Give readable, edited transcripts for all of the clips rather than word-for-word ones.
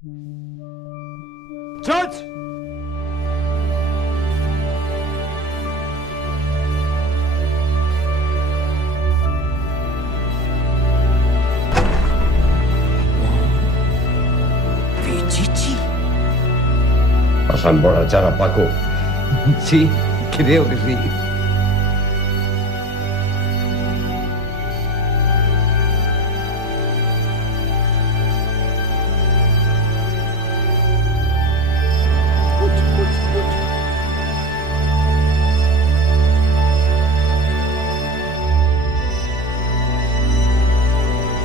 George! Pichichi. ¿Vas a emborrachar a Paco? Sí, creo que sí.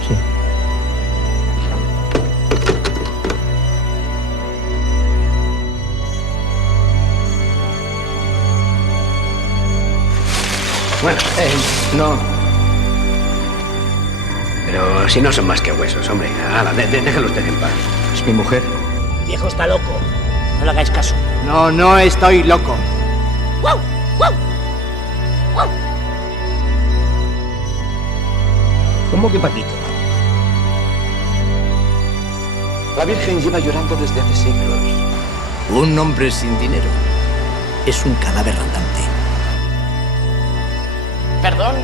Sí. Bueno, no. Pero si no son más que huesos, hombre. Hala, déjalo usted en paz. Es mi mujer. El viejo está loco. No le hagáis caso. No, no estoy loco. ¿Cómo que Paquito? La Virgen lleva llorando desde hace siglos. Un hombre sin dinero es un cadáver andante. ¿Perdón?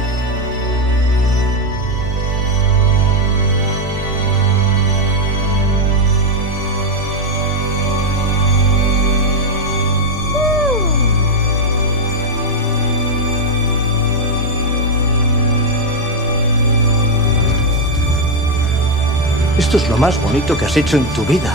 Esto es lo más bonito que has hecho en tu vida.